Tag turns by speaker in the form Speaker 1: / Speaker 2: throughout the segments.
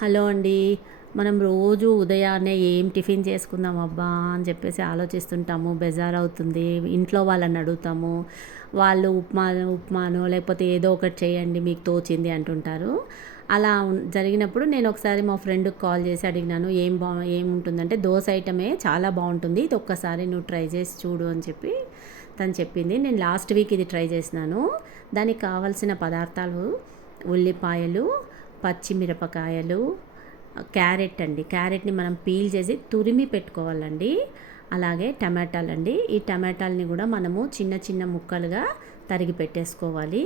Speaker 1: Hello అండి. మనం రోజు ఉదయాన్నే ఏం టిఫిన్ చేసుకుందాం అబ్బా అని చెప్పేసి ఆలోచిస్తుంటాము. బెజార్ అవుతుంది. ఇంట్లో వాళ్ళని అడుగుతాము. వాళ్ళు ఉప్మా ఉప్మానో లేకపోతే ఏదో ఒకటి చేయండి మీకు తోచింది అంటుంటారు. అలా జరిగినప్పుడు నేను ఒకసారి మా ఫ్రెండ్కి కాల్ చేసి అడిగినాను ఏం బా ఏముంటుందంటే దోశ ఐటమే చాలా బాగుంటుంది. ఇది ఒక్కసారి నువ్వు ట్రై చేసి చూడు అని చెప్పి తను చెప్పింది. నేను లాస్ట్ వీక్ ఇది ట్రై చేసినాను. దానికి కావాల్సిన పదార్థాలు ఉల్లిపాయలు పచ్చిమిరపకాయలు క్యారెట్ అండి. క్యారెట్ని మనం పీల్ చేసి తురిమి పెట్టుకోవాలండి. అలాగే టమాటాలు అండి. ఈ టమాటాలని కూడా మనము చిన్న చిన్న ముక్కలుగా తరిగి పెట్టేసుకోవాలి.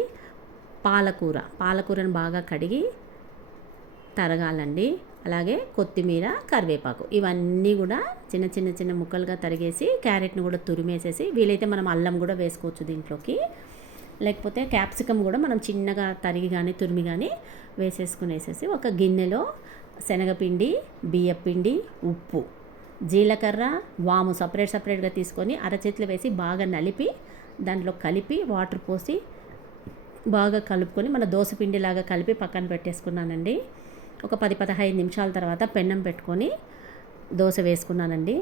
Speaker 1: పాలకూర పాలకూరను బాగా కడిగి తరగాలండి. అలాగే కొత్తిమీర కరివేపాకు ఇవన్నీ కూడా చిన్న చిన్న చిన్న ముక్కలుగా తరిగేసి క్యారెట్ని కూడా తురిమేసేసి వీలైతే మనం అల్లం కూడా వేసుకోవచ్చు దీంట్లోకి. లేకపోతే క్యాప్సికమ్ కూడా మనం చిన్నగా తరిగి కానీ తురిమి కానీ వేసేసుకునేసేసి ఒక గిన్నెలో శనగపిండి బియ్యపిండి ఉప్పు జీలకర్ర వాము సపరేట్ సపరేట్గా తీసుకొని అరచేతులు వేసి బాగా నలిపి దాంట్లో కలిపి వాటర్ పోసి బాగా కలుపుకొని మన దోశ పిండిలాగా కలిపి పక్కన పెట్టేసుకున్నానండి. ఒక పది పదహైదు నిమిషాల తర్వాత పెన్నం పెట్టుకొని దోశ వేసుకున్నానండి.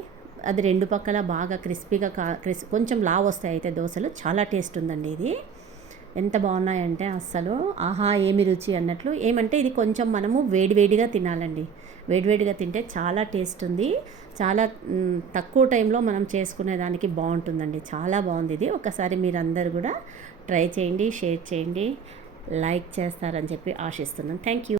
Speaker 1: అది రెండు పక్కల బాగా క్రిస్పీగా కా క్రిస్ కొంచెం లావ్ వస్తాయి అయితే దోశలు చాలా టేస్ట్ ఉందండి ఇది. ఎంత బాగున్నాయంటే అస్సలు ఆహా ఏమి రుచి అన్నట్లు. ఏమంటే ఇది కొంచెం మనము వేడివేడిగా తినాలండి. వేడివేడిగా తింటే చాలా టేస్ట్ ఉంది. చాలా తక్కువ టైంలో మనం చేసుకునే దానికి బాగుంటుందండి. చాలా బాగుంది ఇది. ఒకసారి మీరందరు కూడా ట్రై చేయండి షేర్ చేయండి. లైక్ చేస్తారని చెప్పి ఆశిస్తున్నాను. Thank you.